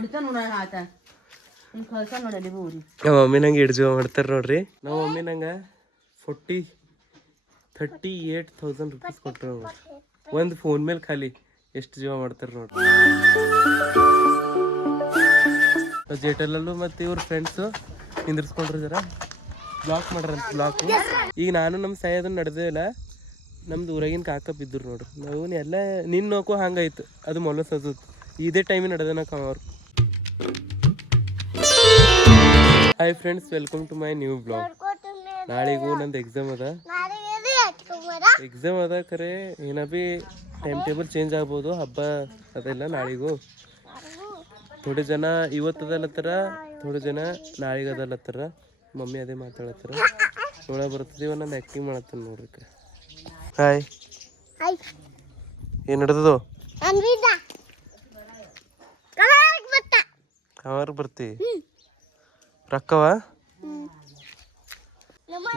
ನಮ್ಮ ಮಮ್ಮಿ ನಂಗೆ ಹಿಡ್ಜು ಮಾಡ್ತಾರೆ ನೋಡ್ರಿ. ನಮ್ಮ ಮಮ್ಮಿ ನಂಗೆ 38,000 ರೂಪೀಸ್ ಕೊಟ್ಟರು ಒಂದು ಫೋನ್ ಮೇಲೆ ಖಾಲಿ. ಎಷ್ಟು ಜೀವ ಮಾಡ್ತಾರೆ ನೋಡ್ರಿ. ಜೇಟಲಲ್ಲೂ ಮತ್ತು ಇವ್ರ ಫ್ರೆಂಡ್ಸು ನಿಂದಿರ್ಸ್ಕೊಂಡ್ರು ಜರ ಬ್ಲಾಕ್ ಮಾಡ್ರಂತ ಬ್ಲಾಕು. ಈಗ ನಾನು ನಮ್ಮ ಸಾಯದನ್ನು ನಡೆದೇ ಇಲ್ಲ. ನಮ್ದು ಊರಾಗಿನ ಕಾಕ ಬಿದ್ದರು ನೋಡ್ರಿ. ನಾವು ಎಲ್ಲ ನಿನ್ನ ನೋಕೋ ಹಂಗಾಯ್ತು. ಅದು ಮೊಲ ಸದ್ದು ಇದೇ ಟೈಮಿಗೆ ನಡೆದನಕ ಅವ್ರು. Hi friends, welcome to my new blog. ನಾಳೆಗೂ ನಂದು ಎಕ್ಸಾಮ್ ಅದ ಖರೆ ಏನ ಭೀ ಟೈಮ್ ಟೇಬಲ್ ಚೇಂಜ್ ಆಗ್ಬೋದು. ಹಬ್ಬ ಅದೆಲ್ಲ ನಾಳೆಗೂ. ಥೋಡೆ ಜನ ಇವತ್ತು ಅದಲ್ಲತ್ತಾರ, ಥೋಡೆ ಜನ ನಾಳೆಗೆ ಅದಲ್ಲತ್ತಾರ. ಮಮ್ಮಿ ಅದೇ ಮಾತಾಡತ್ತಾರ. ಒಳ ಬರ್ತದೆ. ಇವ ನಾನು ಆ್ಯಕ್ಟಿಂಗ್ ಮಾಡತ್ತಾನ ನೋಡ್ರಿ. ಹಾಯ್, ಏನು ನಡೆದದು? ಕವರ್ ಬರ್ತಿ ರೊಕ್ಕವ.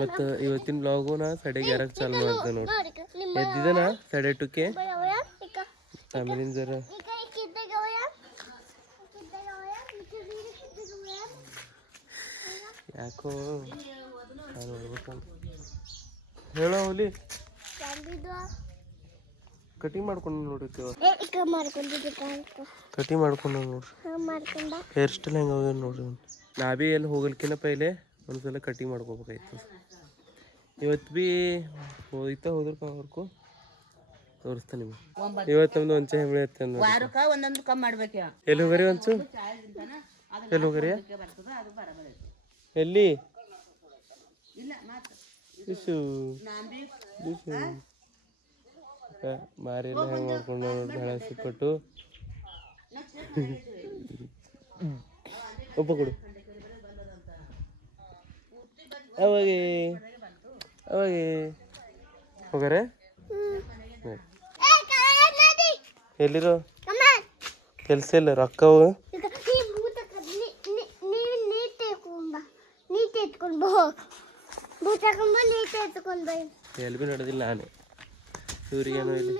ಮತ್ತು ಇವತ್ತಿನ ಬ್ಲಾಗು ನಾ 11:30 ಚಾಲು ಮಾಡಿದೆ ನೋಡ್ರಿ. ಎದ್ದಿದ್ದೇನ 8:30ಕ್ಕೆ. ಆಮೇಲಿನ ಜರ ಯಾಕೋ ಹೇಳೋ ಹುಲಿ ಕಟಿಂಗ್ ಮಾಡ್ಕೊಂಡು ನೋಡ್ರಿ. ಕಟಿಂಗ್ ಮಾಡ್ಕೊಂಡು ನೋಡ್ರಿ. ಹೇರ್ ಸ್ಟೈಲ್ ಹೆಂಗೆ ಹೋಗ್ಯ ನೋಡ್ರಿ. ನಾ ಭೀ ಎಲ್ಲಿ ಹೋಗಲ್ಕಿನ ಪೈಲೆ ಒಂದ್ಸಲ ಕಟಿಂಗ್ ಮಾಡ್ಕೋಬೇಕಾಯ್ತು. ಇವತ್ತು ಭೀ ಹೋದ್ರ ಅವ್ರಿಗೂ ತೋರಿಸ್ತಾನೆ ನಿಮ್ಗೆ. ಇವತ್ತು ನಮ್ದು ಒಂಚೆ ಹೆಮ್ಮೆ ಐತೆ. ಎಲ್ಲಿ ಹೋಗ್ರಿ ಒಂಚು? ಎಲ್ಲಿ ಹೋಗ್ರಿ? ಎಲ್ಲಿ ಮಾರಿ ಎಲ್ಲ ಹೆಂಗೆ ಮಾಡ್ಕೊಂಡು ನೋಡ್ರಿ. ಹಣ ಸಿಕ್ಕಟ್ಟು ಒಬ್ಬ ಕೊಡು. ಅವಾಗೆ ಹೋಗಾರೆ. ಎಲ್ಲಿರೋ ಕೆಲಸ ಇಲ್ಲ. ರೊಕ್ಕವು ಎಲ್ಲಿ ಭೀ ನಡೆದಿಲ್ಲ. ನಾನೇ ಇವ್ರಿಗೇನೋ ಇಲ್ಲಿ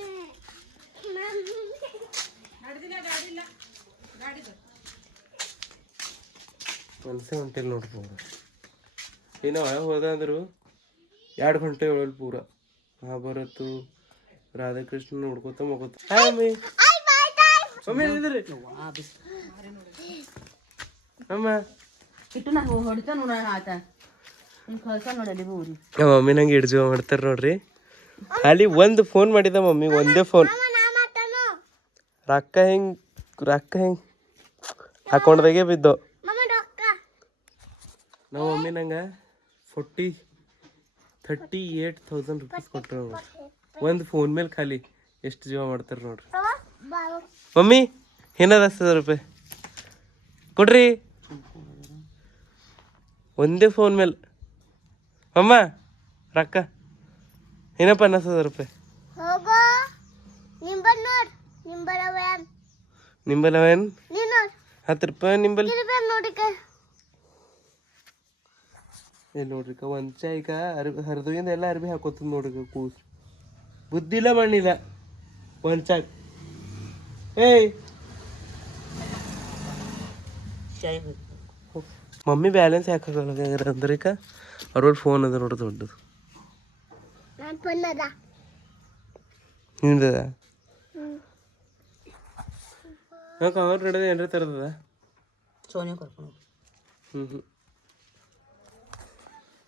ಮನಸ್ಸೇ ಹೊಂಟಿಲ್ಲ ನೋಡ್ರಿ. ಏನೋ ಹೋದ ಅಂದರು 2 ಗಂಟೆ ಹೇಳಲ್ ಪೂರ. ಮಹಾಭಾರತು ರಾಧಾಕೃಷ್ಣ ನೋಡ್ಕೋತ ಮಗೋತ. ಮಮ್ಮಿ ಹೇಳಿದ್ರಿ ಅಮ್ಮ ಮಮ್ಮಿ ನಂಗೆ ಹಿಡ್ಜು ಮಾಡ್ತಾರೆ ನೋಡ್ರಿ. ಅಲ್ಲಿ ಒಂದು ಫೋನ್ ಮಾಡಿದ ಮಮ್ಮಿ, ಒಂದೇ ಫೋನ್. ರೊಕ್ಕ ಹೆಂಗೆ ಅಕೌಂಟ್ದಾಗೆ ಬಿದ್ದೋ. ನಮ್ಮ ಮಮ್ಮಿ ನಂಗೆ 38,000 ರೂಪೀಸ್ ಕೊಟ್ಟರು ಒಂದು ಫೋನ್ ಮೇಲೆ ಖಾಲಿ. ಎಷ್ಟು ಜೀವ ಮಾಡ್ತಾರೆ ನೋಡ್ರಿ. ಮಮ್ಮಿ ಏನದ 10,000 ರೂಪಾಯಿ ಕೊಡ್ರಿ ಒಂದೇ ಫೋನ್ ಮೇಲೆ. ಅಮ್ಮ ರೊಕ್ಕ ಏನಪ್ಪ 10,000 ರೂಪಾಯಿ ನಿಂಬಲ್ಲವೇನು? 10 ರೂಪಾಯಿ ನಿಂಬಲ್ ಎಲ್ಲಿ ನೋಡ್ರಿಕ. ಒಂಚ ಈಗ ಹರಿದಿಂದ ಎಲ್ಲ ಅರ್ಬಿ ಹಾಕೋತದ ನೋಡ್ರಿ. ಕೂಸು ಬುದ್ಧಿಲ್ಲ ಮಣ್ಣಿಲ್ಲ ಒಂಚಾಗ. ಏಯ್ ಮಮ್ಮಿ ಬ್ಯಾಲೆನ್ಸ್ ಯಾಕಾಗಲ್ಲ ಅಂದ್ರಿಕ. ಅವ್ರ ಫೋನ್ ಅದ ನೋಡ್ರಿ ದೊಡ್ಡದು. ನಿಮ್ದದ ಕವರ್ ನಡೆದ ಏನ್ರ ತರದದ.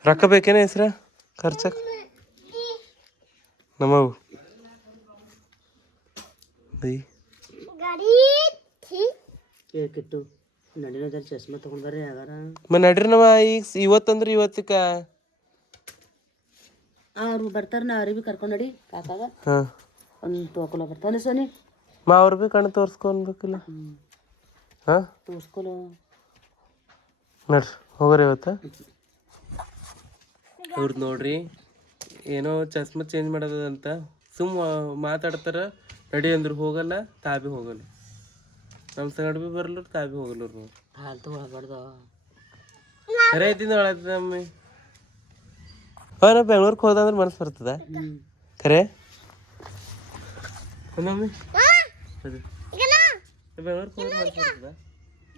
ರೊಕ್ಕ ಬೇಕೇನ ಹೆಸ್ರ ಖರ್ಚಕ್ ನಮ್ಮವು? ಚಸ್ಮಾ ತಗೊಂಡ್ಬರ್ರಿ ನಡ್ರಿ. ನಮ್ಮ ಈಗ ಇವತ್ತಂದ್ರೆ ಇವತ್ತಕ್ಕ ಅವ್ರು ಬರ್ತಾರ. ನಾ ಅವ್ರಿಗೆ ಭೀ ಕರ್ಕೊಂಡು ನಡಿ ಕಾಕಾಗ. ಒಂದು ತೋಕೊಲ ಬರ್ತಾನೆ ಸೋನಿ. ಅವ್ರು ಭೀ ಕಣ್ಣು ತೋರ್ಸ್ಕೊನ್ಬೇಕಿಲ್ಲ. ತೋರ್ಸ್ಕೊಲ ನಡ್ರಿ ಹೋಗ್ರಿ ಇವತ್ತು. ಅವ್ರದ್ದು ನೋಡ್ರಿ ಏನೋ ಚಸ್ಮಾ ಚೇಂಜ್ ಮಾಡೋದಂತ ಸುಮ್ಮ ಮಾತಾಡ್ತಾರ. ರೆಡಿ ಅಂದ್ರು ಹೋಗಲ್ಲ, ತಾ ಭೀ ಹೋಗಲ್ಲ. ನಮ್ಮ ಸಂಗಡ ಭೀ ಬರಲ್ಲ, ತಾ ಭೀ ಹೋಗಲ್ಲ. ಹಾಲ್ತು ಒಳಬಾರ್ದು ಖರೆ ಐತಿಂದ ಒಳಗ್ತದ ಮಮ್ಮಿ. ನಾ ಬೆಂಗ್ಳೂರ್ಗೆ ಹೋದಂದ್ರೆ ಮನಸ್ಸು ಬರ್ತದ ಖರೆ ಮಮ್ಮಿ. ಬೆಂಗ್ಳೂರ್ಗೆ ಹೋದ್ರೆ ಮನಸ್ಸು ಬರ್ತದ.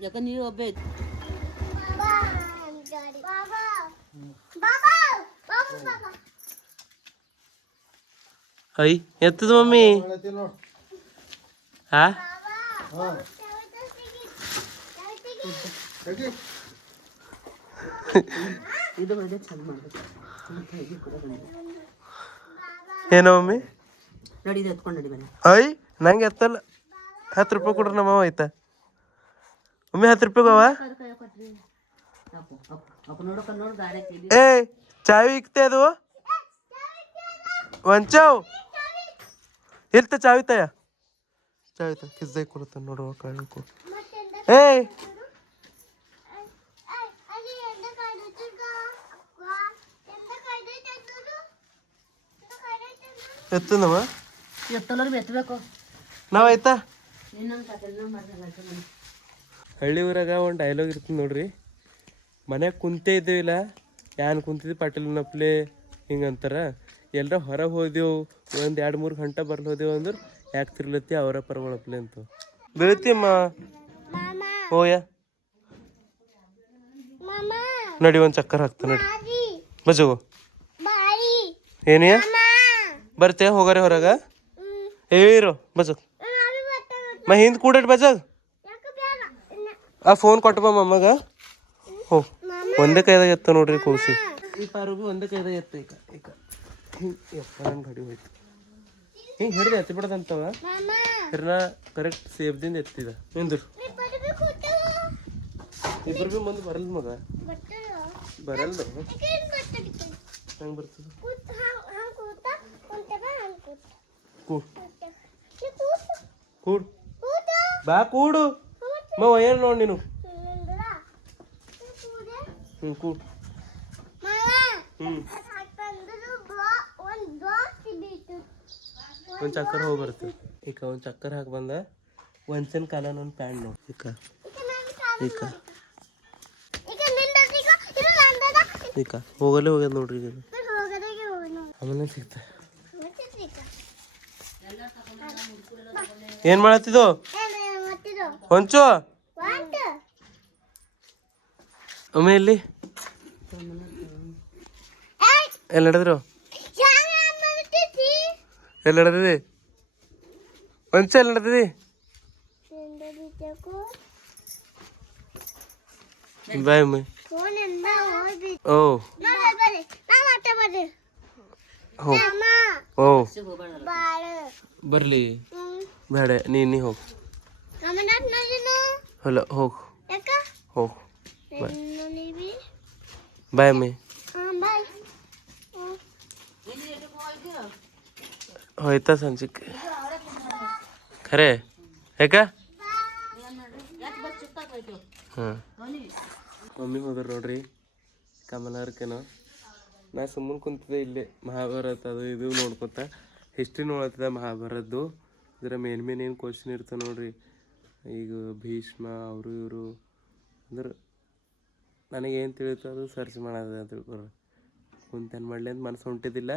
ಯಾಕೆ ನೀವು ಒಬ್ಬೇ ಐ ಎತ್ತದ ಮಮ್ಮಿ ಹಾ ಇದು ಒಳ್ಳೆ ಚಂದ ಮಾಡ್ಬೇಕು ಏನೋ ಮಮ್ಮಿ ನೋಡಿ ಇದು ಎತ್ಕೊಂಡು ನಡಿ ಬನ್ನಿ ಐ ನಂಗೆ ಎತ್ತಲ್ಲ 10 ರೂಪಾಯಿ ಕೊಡ್ರಿ ನಮ್ಮವ ಆಯ್ತಾ ಮಮ್ಮಿ 10 ರೂಪಾಯಿ ಅವ ಏ ಚಾವಿ ಇಕ್ತೆ ಅದು ಒಂಚಾವ್ ಇರ್ತ ಚಾವಿ ತಯ ಚಾವಿ ತ ಕಿಸ್ದೈ ಕೊಡುತ್ತ ನೋಡುವ ಕಳ್ಕು ಏಯ್ ಎತ್ತನವ ಎತ್ತಲ್ಲರೂ ಎತ್ತಬೇಕು ನಾವಾಯ್ತಾ ಮಾಡ್ದಂಗ ಹಳ್ಳಿ ಊರಾಗ ಒಂದು ಡೈಲಾಗ್ ಇರ್ತದೆ ನೋಡ್ರಿ ಮನ್ಯಾಗ ಕುಂತೇ ಇದ್ದೇವಿಲ್ಲ ಯಾನ್ ಕುಂತಿದ್ವಿ ಪಾಟೀಲ್ ನಪ್ಲೆ ಹಿಂಗಂತಾರ ಎಲ್ಲರ ಹೊರಗೆ ಹೋದೆವು ಒಂದು 2-3 ಗಂಟೆ ಬರ್ಲಿ ಹೋದೆವು ಅಂದ್ರೆ ಯಾಕೆ ತಿರ್ಲತ್ತಿ ಅವರ ಪರಗಳಪ್ಲೆ ಅಂತ ಬೀಳ್ತಿಮ್ಮ ಹೋಯ ನಡಿ ಒಂದು ಚಕ್ಕರ್ ಹಾಕ್ತ ನಡಿ ಬಜಗೋ ಏನಿಯ ಬರ್ತೆ ಹೋಗಾರೆ ಹೊರಗ ಏರು ಬಜಗ್ ಮ ಹಿಂದ್ ಕೂಡಟ್ ಬಜಗ್ ಆ ಫೋನ್ ಕೊಟ್ಟಬ ಮಮ್ಮಗ ಹೋ ಒಂದೇ ಕೈದಾಗ ಎತ್ತ ನೋಡ್ರಿ ಕೂಸಿ ಈ ಪಾರು ಭೀ ಒಂದೇ ಕೈದಾಗ ಎತ್ತ ಈಗ ಈಗ ಹಿಂಗೆ ಗಡಿ ಹೋಯ್ತು ಹಿಂಗೆ ಹಿಡಿದು ಎತ್ತಿ ಬಿಡದಂತವ ಹಿರ್ನ ಕರೆಕ್ಟ್ ಸೇಫ್ದಿಂದ ಎತ್ತಿದ ನಿಂದ್ರು ಇಬ್ಬರು ಭೀ ಮುಂದೆ ಬರಲ್ಲ ಮಗ ಬರಲ್ದು ಹೆಂಗೆ ಬರ್ತದ ಕೂಡು ಬಾ ಕೂಡು ಮವ ಏನು ನೋಡಿ ನೀನು ಕೂಡು ಒಂದು ಚಕ್ಕರ್ ಹೋಗಿ ಬರ್ತದೆ ಈಗ ಒಂದು ಚಕ್ಕರ್ ಹಾಕಿ ಬಂದ ಒಂದ್ಸನ್ ಕಾಲ ನನ್ನ ಪ್ಯಾಂಟ್ ನೋಡಿ ಈಗ ಈಗ ಹೋಗಲೇ ಹೋಗ್ಯದ ನೋಡ್ರಿ ಈಗ ಆಮೇಲೆ ಸಿಗ್ತ ಏನ್ ಮಾಡತ್ತಿದ್ದು ಹೊಂಚು ಒಮ್ಮೆ ಇಲ್ಲಿ ಎಲ್ಲಿ ನಡೆದ್ರು ಎಲ್ಲಿ ನಡೆದಿದೆ ಹೊಂಚು ಎಲ್ಲಿ ನಡೆದಿದೆ ಬಾಯ್ ಒಮ್ಮೆ ಓ ಓ ಬರ್ಲಿ ಬೇಡ ನೀ ಹೋಗು ಹಲೋ ಹೋಗು ಹೋಗು ಬಾಯ್ ಅಮ್ಮಿ ಹೋಯ್ತಾ ಸಂಜಿಕ್ ಖರೆ ಯಾಕ ಹಾಂ ಮಮ್ಮಿ ಹೋದ್ರು ನೋಡ್ರಿ ಕಮಲಾರ್ಕೇನೋ ನಾ ಸುಮ್ಮನೆ ಕುಂತಿದ್ದೆ ಇಲ್ಲೇ ಮಹಾಭಾರತ ಅದು ಇದು ನೋಡ್ಕೊತ ಹಿಸ್ಟ್ರಿ ನೋಡ್ತಿದ್ದೆ ಮಹಾಭಾರತದ್ದು ಇದರ ಮೇನ್ ಏನು ಕ್ವಶನ್ ಇರ್ತವೆ ನೋಡ್ರಿ ಈಗ ಭೀಷ್ಮ ಅವರು ಇವರು ಅಂದ್ರೆ ನನಗೇನು ತಿಳಿತು ಅದು ಸರ್ಚ್ ಮಾಡೋದು ಅಂತ ತಿಳ್ಕೊರಿ ಕುಂತೇನು ಮಾಡಲಿ ಅಂತ ಮನಸ್ಸು ಹೊಂಟಿದ್ದಿಲ್ಲ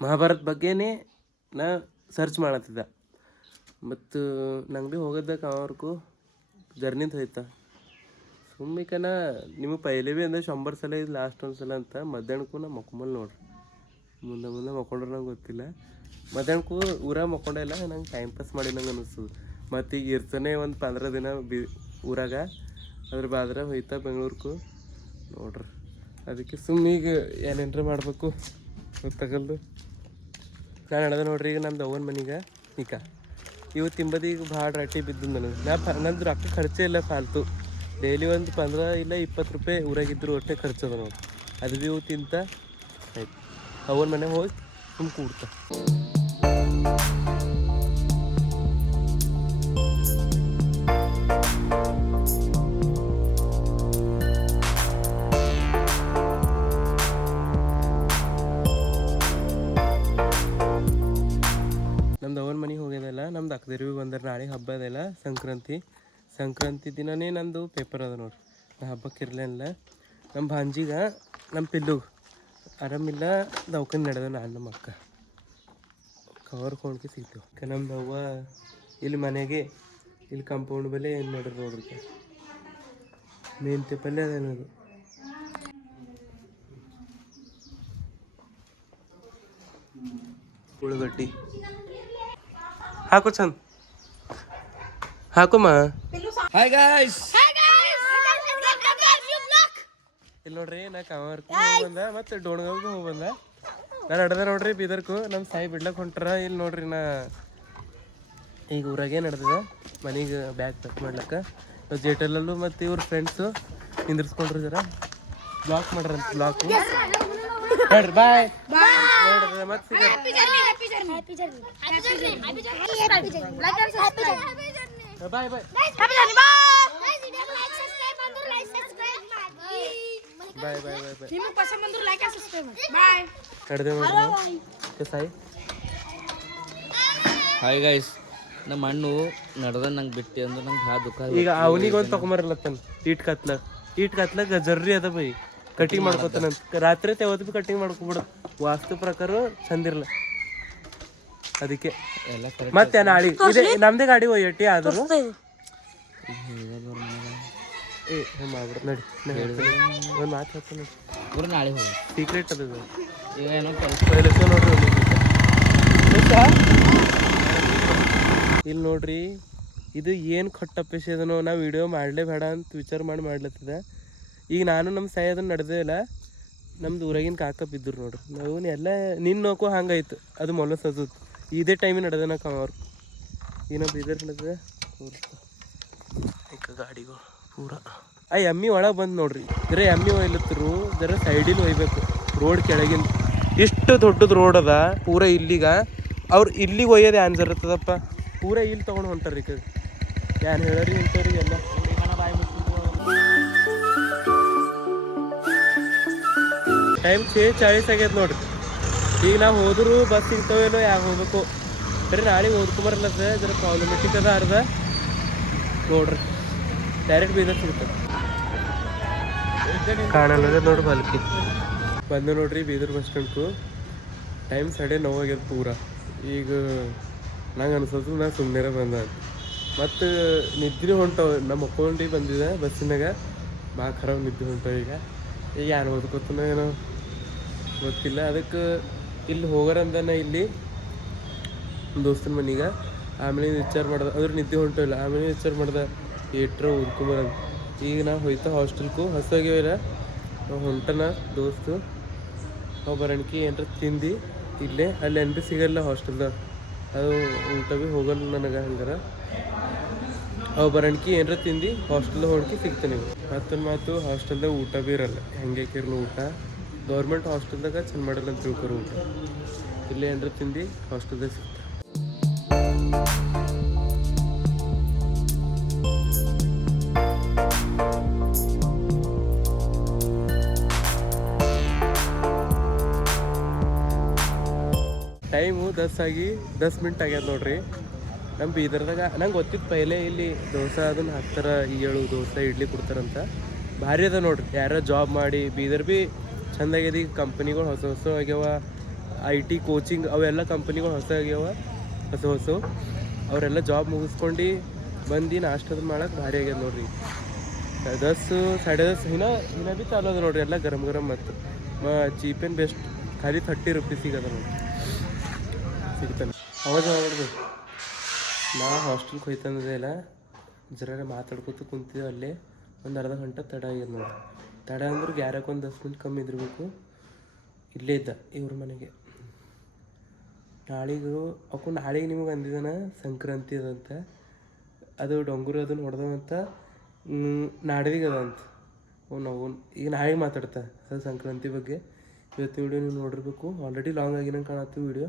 ಮಹಾಭಾರತ ಬಗ್ಗೆನೇ ನಾ ಸರ್ಚ್ ಮಾಡತ್ತಿದ್ದೆ ಮತ್ತು ನಂಗೆ ಭೀ ಹೋಗಿದ್ದಾಗ ಅವ್ರಿಗೂ ಜರ್ನಿಂದ ಹೋಯ್ತಾ ಸುಮ್ಮಿಕನ ನಿಮಗೆ ಪೈಲೆ ಭೀ ಅಂದ್ರೆ 100 ಸಲ ಇದು ಲಾಸ್ಟ್ ಒಂದು ಸಲ ಅಂತ ಮಧ್ಯಾಹ್ನಕ್ಕೂ ನಾ ಮಕ್ಕೊಂಬಲ್ಲಿ ನೋಡ್ರಿ ಮುಂದೆ ಮಕ್ಕೊಂಡ್ರೆ ನಂಗೆ ಗೊತ್ತಿಲ್ಲ ಮಧ್ಯಾಹ್ನಕ್ಕೂ ಊರಾಗ ಮಕ್ಕೊಂಡೇ ಇಲ್ಲ ನಂಗೆ ಟೈಮ್ ಪಾಸ್ ಮಾಡಿ ನಂಗೆ ಅನ್ನಿಸ್ತದೆ ಮತ್ತು ಈಗ ಇರ್ತಾನೆ ಒಂದು 15 ದಿನ ಊರಾಗ ಅದ್ರ ಬಾದ್ರೆ ಹೋಯ್ತಾ ಬೆಂಗ್ಳೂರ್ಗೂ ನೋಡ್ರಿ ಅದಕ್ಕೆ ಸುಮ್ಮನೆ ಈಗ ಏನೇನ್ರ ಮಾಡಬೇಕು ಗೊತ್ತಾಗಲ್ದು ನಾನು ಹೇಳ್ದೆ ನೋಡ್ರಿ ಈಗ ನಮ್ದು ಅವನ ಮನೆಗೆ ಈಗ ಇವು ತಿಂಬದಿಗೆ ಭಾಳ ರಟ್ಟಿ ಬಿದ್ದು ನನಗೆ ನಂದು ರೊಕ್ಕ ಖರ್ಚೇ ಇಲ್ಲ ಫಾಲ್ತು ಡೈಲಿ ಒಂದು 15 ಇಲ್ಲ 20 ರೂಪಾಯಿ ಊರಾಗಿದ್ರು ಒಟ್ಟೆ ಖರ್ಚದ ನೋಡಿ ಅದು ಭೀ ಇವು ತಿಂತ ಆಯ್ತು ಅವನ ಮನೆಗೆ ಹೋಗಿ ಸುಮ್ಮ ಕೂಡ್ತ ನಮ್ದು ಅವನ ಮನೆಗೆ ಹೋಗ್ಯದಲ್ಲ ನಮ್ದು ಅಕ್ಕದೇರಿ ಬಂದ್ರೆ ನಾಳೆ ಹಬ್ಬ ಅದಲ್ಲ ಸಂಕ್ರಾಂತಿ ದಿನನೇ ನಂದು ಪೇಪರ್ ಅದ ನೋಡ್ರಿ ನಾ ಹಬ್ಬಕ್ಕೆ ಇರಲಿಲ್ಲ ನಮ್ಮ ಭಾಂಜಿಗ ನಮ್ಮ ಪಿಲ್ಲುಗೆ ಆರಾಮಿಲ್ಲ ದವಾಖಾನೆ ನಡೆದ ನಾನು ನಮ್ಮ ಅಕ್ಕ ಕವರ್ ಕೊಂಡ್ಕೆ ಸಿಗ್ತೇವೆ ನಮ್ದು ಅವ್ವ ಇಲ್ಲಿ ಮನೆಗೆ ಇಲ್ಲಿ ಕಾಂಪೌಂಡ್ ಬೆಲೆ ಏನು ಮಾಡ್ರಿ ನೋಡ್ರಿ, ಮೆಂತ್ಯ ಪಲ್ಯ ಅದೇನದು. ಉಳ್ಳಾಗಡ್ಡಿ ಹಾಕು ಚಂದ ಹಾಕುಮ್ಮ. ಹಾಯ್ ಗಾಯ್ಸ್, ಇಲ್ಲಿ ನೋಡ್ರಿ ನಾ ಕಾಮರ್ಕು ಬಂದ ಮತ್ತೆ ಡೋಣ್ಗಾವ್ಗೂ ಹೋಗಿ ಬಂದ. ನಾನು ನಡೆದ ನೋಡ್ರಿ ಬೀದರ್ಕು ನಮ್ಮ ಸಾಯಿ ಬಿಡ್ಲಕ್ಕೆ ಹೊಂಟ್ರ. ಇಲ್ಲಿ ನೋಡ್ರಿ ನಾ ಈಗ ಊರಾಗೆ ನಡೆದಿದ ಮನೆಗೆ ಬ್ಯಾಗ್ ಪ್ಯಾಕ್ ಮಾಡ್ಲಕ್ಕೆ. ಜೇಟಲಲ್ಲೂ ಮತ್ತು ಇವ್ರ ಫ್ರೆಂಡ್ಸು ನಿಂದಿರ್ಸ್ಕೊಂಡ್ರಿ ಜರ ಬ್ಲಾಕ್ ಮಾಡ್ರಂತ. ಬ್ಲಾಕು ನೋಡ್ರಿ ಬಾಯ್ ನೋಡ್ರಿ ಮತ್ತೆ ಬಾಯ್ ಬಾಯ್ ಬಾಯ್ ಬಾಯ್ ಬಾಯ್ ಕಡ್ದೆ ನೋಡ್ರಿ ಸಾಯಿ. ಹಾಯ್ ಗಾಯ್ಸ್, ನಮ್ಮ ಅಣ್ಣು ನಡ್ದ ನಂಗೆ ಬಿಟ್ಟು ಅಂದ್ರೆ ನಂಗೆ ಭಾಳ ದುಃಖ. ಈಗ ಅವನಿಗೆ ಒಂದು ತಗೊಂಬರಲತ್ತಾನ ಈಟ್ ಕತ್ಲಾಗ ಜರ್ರಿ ಅದ ಬೈ ಕಟಿಂಗ್ ಮಾಡ್ಕೊತಾನಂತ. ರಾತ್ರಿ ಯಾವತ್ತು ಭೀ ಕಟಿಂಗ್ ಮಾಡ್ಕೊಬಿಡು, ವಾಸ್ತು ಪ್ರಕಾರ ಚಂದಿರಲ್ಲ ಅದಕ್ಕೆ. ಎಲ್ಲ ಮತ್ತೆ ನಾಳೆ ಇದೆ ನಮ್ದೇ ಗಾಡಿ ಒಯ್ಯಟ್ಟಿ ಆದರೂ ಏ ಮಾಡ್ಬಿಡ ನಡಿ ಒಂದು ಮಾತು ಹೇಳ್ತಾನೆ ಊರು ನಾಳೆ ಹೋಗಿ ಸೀಕ್ರೆಟ್ ಅದ ಈಗ ಏನೋ ಕೆಲಸ ನೋಡ್ರಿ. ಇಲ್ಲಿ ನೋಡ್ರಿ ಇದು ಏನು ಖಟ್ಟಪ್ಪೇಶ ಅದನೋ ನಾ ವಿಡಿಯೋ ಮಾಡಲೇ ಬೇಡ ಅಂತ ವಿಚಾರ ಮಾಡ್ಲತ್ತದ. ಈಗ ನಾನು ನಮ್ಮ ಸಾಯಿ ಅದನ್ನು ನಡೆದೇ ಇಲ್ಲ. ನಮ್ದು ಊರಾಗಿನ ಕಾಕ ಬಿದ್ದರು ನೋಡ್ರಿ. ನಾವು ಎಲ್ಲ ನಿನ್ನ ನೋಕೋ ಹಂಗಾಯ್ತು, ಅದು ಮೊಲ ಸಜುತ್ ಇದೇ ಟೈಮಿಗೆ ನಡೆದ ಅವ್ರು ಈಗ ನಮ್ಮ ಬೀದರ್ ನಡೆದ ಗಾಡಿಗಳು ಪೂರ. ಆ ಎಮ್ಮಿ ಒಳಗೆ ಬಂದು ನೋಡ್ರಿ, ಜರ ಎಮ್ಮಿ ಒಯ್ಲತ್ತರು ಜರ ಸೈಡಿಲ್ ಒಯ್ಬೇಕು ರೋಡ್ ಕೆಳಗಿಂದ. ಇಷ್ಟು ದೊಡ್ಡದು ರೋಡ್ ಅದ ಪೂರ. ಇಲ್ಲಿಗ ಅವ್ರು ಇಲ್ಲಿಗೆ ಒಯ್ಯೋದು ಏನ್ ಜರತ್ತದಪ್ಪ, ಪೂರ ಇಲ್ಲಿ ತೊಗೊಂಡು ಹೊಂಟಾರ್ರಿ. ಈಗ ಏನ್ ಹೇಳರಿ ಇಂಥವ್ರಿಗೆ ಎಲ್ಲ ಟೈಮ್ 6:40 ಆಗೈತೆ ನೋಡ್ರಿ. ಈಗ ನಾವು ಹೋದ್ರು ಬಸ್ ಸಿಗ್ತಾವೇನೋ ಯಾಕೆ ಹೋಗ್ಬೇಕು ಬರೀ ನಾಳೆಗೆ ಓದ್ಕೊಂಬರಲ್ಲದ ಜರ ಪ್ರಾಬ್ಲಮೆಟಿಕ್ ಅದ ಅರ್ಧ ನೋಡ್ರಿ. ಡೈರೆಕ್ಟ್ ಬೀದರ್ ಸಿಗ್ತದೆ ಕಾಣಲ್ಲದ ನೋಡ್ರಿ. ಬಲ್ಕಿ ಬಂದು ನೋಡ್ರಿ ಬೀದರ್ ಬಸ್ ಸ್ಟ್ಯಾಂಡ್ಕು. ಟೈಮ್ 9:30 ಆಗ್ಯದ ಪೂರ. ಈಗ ನಂಗೆ ಅನ್ಸೋದು ನಾ ಸುಮ್ಮನೆ ಬಂದ ಮತ್ತು ನಿದ್ರೆ ಹೊಂಟವು. ನಮ್ಮ ಮಕ್ಕೊಂಡು ಬಂದಿದೆ ಬಸ್ಸಿನಾಗ ಭಾಳ ಖರಾಬ್ ನಿದ್ದೆ ಹೊಂಟವು. ಈಗ ಏನು ಓದ್ಕೊತನೋ ಏನೋ ಗೊತ್ತಿಲ್ಲ. ಅದಕ್ಕೆ ಇಲ್ಲಿ ಹೋಗಾರಂದನ ಇಲ್ಲಿ ದೋಸ್ತನ ಮನೆಗೆ. ಆಮೇಲೆ ವಿಚಾರ ಮಾಡ್ದೆ ಅದ್ರ ನಿದ್ದೆ ಹೊಂಟಿಲ್ಲ. ಆಮೇಲೆ ವಿಚಾರ ಮಾಡ್ದೆ ಏಟ್ರ ಓದ್ಕೊಂಬರಂತ. ಈಗ ನಾ ಹೋಯ್ತಾ ಹಾಸ್ಟೆಲ್ಗೂ ಹಸಾಗ್ಯಾವಿಲ್ಲ ನಾವು ಹೊಂಟನ ದೋಸ್ತು. ಅವು ಬರಣಕಿ ಏನಾರ ತಿಂದು ಇಲ್ಲೇ ಅಲ್ಲಿ ಏನು ಭೀ ಸಿಗಲ್ಲ ಹಾಸ್ಟೆಲ್ದಾಗ, ಅದು ಊಟ ಭೀ ಹೋಗಲ್ಲ ನನಗೆ. ಹಂಗಾರ ಅವು ಬರಣಕಿ ಏನಾರ ತಿಂದು ಹಾಸ್ಟೆಲ್ದಾಗ ಹೊಡ್ಕಿ ಸಿಗ್ತಾನೆ. ಮತ್ತೊಂದು ಮಾತು ಹಾಸ್ಟೆಲ್ದಾಗ ಊಟ ಭೀ ಇರಲ್ಲ. ಹೆಂಗೆ ಇರಲ್ಲ ಊಟ. ಗೌರ್ಮೆಂಟ್ ಹಾಸ್ಟೆಲ್ದಾಗ ಚಂದ ಮಾಡಲ್ಲ ಅಂತ ತಿಳ್ಕೊರು ಊಟ. ಇಲ್ಲೇ ಏನಾರ ತಿಂದು ಹಾಸ್ಟೆಲ್ದಾಗ ಸಿಗ್ತಾರೆ. ಟೈಮು 10 ಮಿನಿಟ್ ಆಗ್ಯದ ನೋಡ್ರಿ. ನಮ್ಮ ಬೀದರ್ದಾಗ ನಂಗೆ ಗೊತ್ತಿತ್ತು ಪೈಲೆ ಇಲ್ಲಿ ದೋಸೆ ಅದನ್ನು ಹಾಕ್ತಾರೆ. 7 ದೋಸೆ ಇಡ್ಲಿ ಕೊಡ್ತಾರಂತ. ಭಾರಿ ಅದ ನೋಡ್ರಿ. ಯಾರೋ ಜಾಬ್ ಮಾಡಿ ಬೀದರ್ ಭೀ ಚಂದ ಆಗ್ಯದ. ಈಗ ಕಂಪ್ನಿಗಳು ಹೊಸ ಆಗ್ಯಾವ. IT ಕೋಚಿಂಗ್ ಅವೆಲ್ಲ ಕಂಪ್ನಿಗಳು ಆಗ್ಯಾವ ಹೊಸ. ಅವರೆಲ್ಲ ಜಾಬ್ ಮುಗಿಸ್ಕೊಂಡು ಬಂದು ನಾಷ್ಟದ ಮಾಡಕ್ಕೆ ಭಾರಿ ಆಗ್ಯದ ನೋಡ್ರಿ. 10 10:30 ಇನ್ನೂ ಭೀ ಚಾಲು ಅದ ನೋಡ್ರಿ. ಎಲ್ಲ ಗರಂ ಮತ್ತು ಚೀಪ್ ಆ್ಯಂಡ್ ಬೆಸ್ಟ್. ಖಾಲಿ 30 ರೂಪೀಸಿಗೆ ಅದ ನೋಡ್ರಿ ಸಿಗ್ತಾನೆ. ಅವಾಗ ನೋಡ್ಬೇಕು ನಾ ಹಾಸ್ಟೆಲ್ಗೆ ಹೋಯ್ತಂದೇ ಇಲ್ಲ. ಜರ ಮಾತಾಡ್ಕೊತ ಕುಂತಿದ್ದೆ ಅಲ್ಲೇ. ಒಂದು ಅರ್ಧ ಗಂಟೆ ತಡ ಆಗ್ಯದ ನೋಡಿ. ತಡ ಅಂದ್ರೆ ಗ್ಯಾರಕ್ಕೆ ಒಂದು 10 ಮಿನಿಟ್ ಕಮ್ಮಿ ಇದ್ದಿರ್ಬೇಕು. ಇಲ್ಲೇ ಇದ್ದ ಇವ್ರ ಮನೆಗೆ. ನಾಳೆಗೆ ನಿಮಗೆ ಅಂದಿದ್ದಾನ ಸಂಕ್ರಾಂತಿ ಅದಂತ. ಅದು ಡೊಂಗುರು ಅದನ್ನು ಹೊಡೆದವಂತ ನಾಡ್ದಿಗೆ ಅದಂತ. ನಾವು ಈಗ ನಾಳೆಗೆ ಮಾತಾಡ್ತಾ ಅದು ಸಂಕ್ರಾಂತಿ ಬಗ್ಗೆ. ಇವತ್ತು ವಿಡಿಯೋ ನೀವು ನೋಡಿರ್ಬೇಕು. ಆಲ್ರೆಡಿ ಲಾಂಗ್ ಆಗಿನಂಗೆ ಕಾಣತ್ತು ವಿಡಿಯೋ.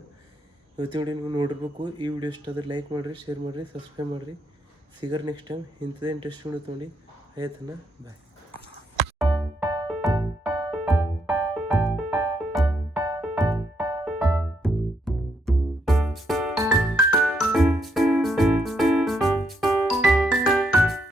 ಇವತ್ತಿನ ವಿಡಿಯೋ ನೀವು ನೋಡಿರ್ಬೇಕು. ಈ ವಿಡಿಯೋ ಇಷ್ಟ ಆದರೆ ಲೈಕ್ ಮಾಡಿರಿ, ಶೇರ್ ಮಾಡಿರಿ, ಸಬ್ಸ್ಕ್ರೈಬ್ ಮಾಡಿರಿ. ಸಿಗರ್ ನೆಕ್ಸ್ಟ್ ಟೈಮ್ ಇಂಥದ್ದೇ ಇಂಟ್ರೆಸ್ಟ್ ವಿಡಿಯೋ ತೊಗೊಂಡು ಆಯ್ತನ ಬಾಯ್.